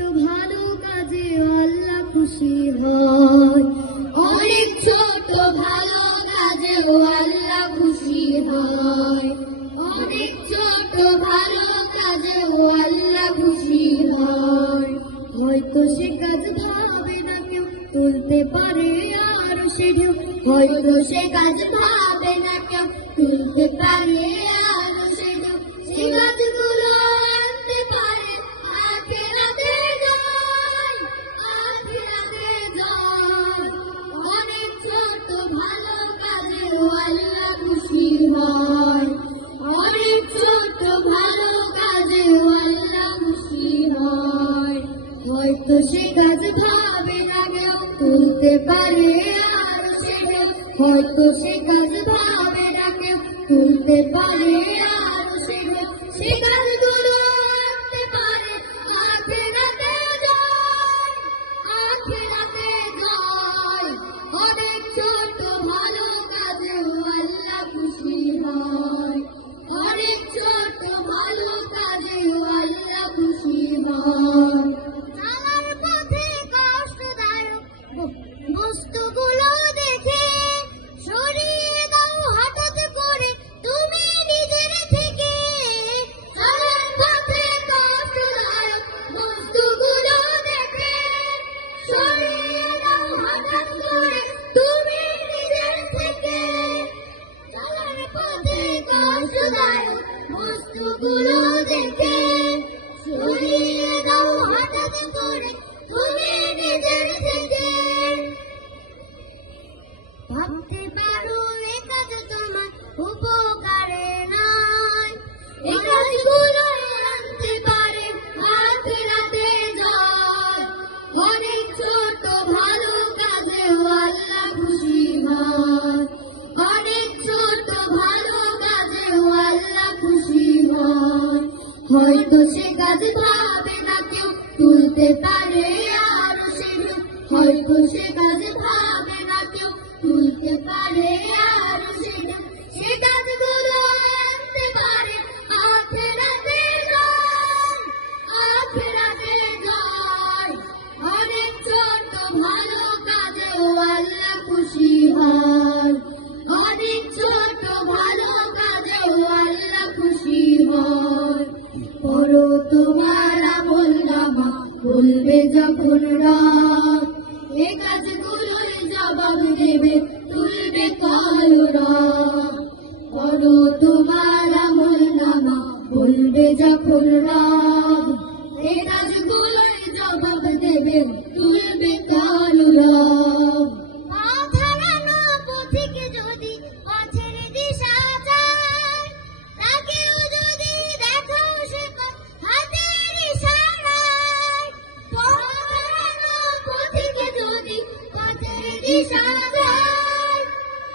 ভালো কাজে আল্লাহ খুশি হয়, অনেক ছোট ভালো কাজে আল্লাহ খুশি হয়, অনেক ছোট ভালো কাজে আল্লাহ খুশি হয়। হয়তো সে কাজ ভাবে না কেউ, তুলতে পারে আরো সে ঢেউ, হয়তো সে কাজ ভাবে না কেউ, তুলতে পারে আরো সে ঢেউ, সে কাজগুলো আনতে পারে আখিরাতে জয়, আখিরাতে জয়। অনেক ছোট ভালো কাজে আল্লাহ খুশি হয়, অনেক ছোট ভালো কাজে আল্লাহ খুশি হয়। হয়তো সে কাজ ভাবে না কেউ, তুলতে পারে আরো সে ঢেউ, হয়তো সে কাজ ভাবে না কেউ, তুলতে পারে আরো সে ঢেউ, সে কাজগুলো আনতে পারে আখিরাতে জয়, আখিরাতে জয়। অনেক ছোট ভালো কাজে আল্লাহ খুশি হয়, অনেক ছোট ভালো কাজে আল্লাহ খুশি হয়। চলার পথে কষ্টদায়ক বস্তুগুলো দেখে সরিয়ে দাও হঠাৎ করে তুমি নিজের থেকে। চলার পথে কষ্টদায়ক বস্তুগুলো দেখে সরিয়ে দাও হঠাৎ করে তুমি নিজের থেকে। চলার পথে কষ্টদায়ক বস্তুগুলো দেখে সরিয়ে দাও হঠাৎ করে তুমি নিজের থেকে। ভাবতে পারো এ কাজ তোমার উপকারে নয়, এ কাজগুলো আনতে পারে আখিরাতে জয়। অনেক ছোট ভালো কাজে আল্লাহ খুশি হয়, অনেক ছোট ভালো কাজে আল্লাহ খুশি হয়। হয়তো সে কাজ ভাবে না কেউ, তুলতে পারে আরো সে ঢেউ, হয়তো সে কাজ ভাবে না কেউ, তুলতে পারে আরো সে ঢেউ, সে কাজগুলো আনতে পারে আখিরাতে জয়, আখিরাতে জয়। অনেক ছোট ভালো কাজে আল্লাহ খুশি হয়, অনেক ছোট ভালো কাজে আল্লাহ খুশি হয়। পড়ো তোমার আমলনামা, বলবে যখন রাত, এ কাজগুলোর জবাব দেবে তুলবে কলরাত। পড়ো তোমার আমলনামা, বলবে যখন রাত, এ কাজগুলোর জবাব দেবে তুলবে কলরাত। পথ হারানো পথিকে যদি পথের দিশা চায়, তাকেও যদি দেখো সে পথ হাতের ইশারায়। পথ হারানো পথিকে যদি পথের দিশা চায়,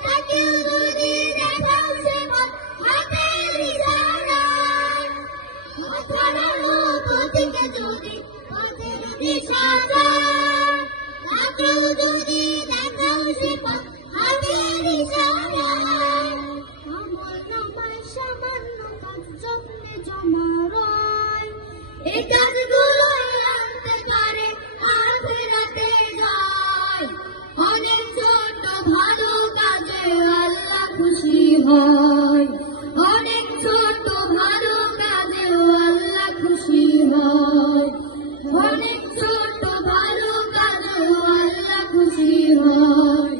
তাকেও যদি দেখো সে পথ হাতের ইশারায়। পথ হারানো পথিকে যদি পথের দিশা চায়, তাকেও যদি দেখো সে পথ হাতের ইশারায়। আমলনামায় সামান্য কাজ যত্নে জমা রয়, এ কাজগুলো আনতে পারে আখিরাতে জয়। অনেক ছোট ভালো কাজে আল্লাহ খুশি হয়, অনেক ছোট ভালো কাজে আল্লাহ খুশি হয়, অনেক ছোট ভালো কাজে আল্লাহ খুশি হয়।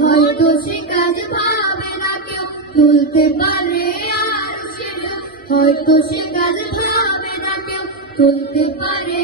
হয়তো সে কাজ ভাবে না কেউ, তুলতে পারে আরো সে ঢেউ, হয়তো সে কাজ ভাবে না কেউ, তুলতে পারে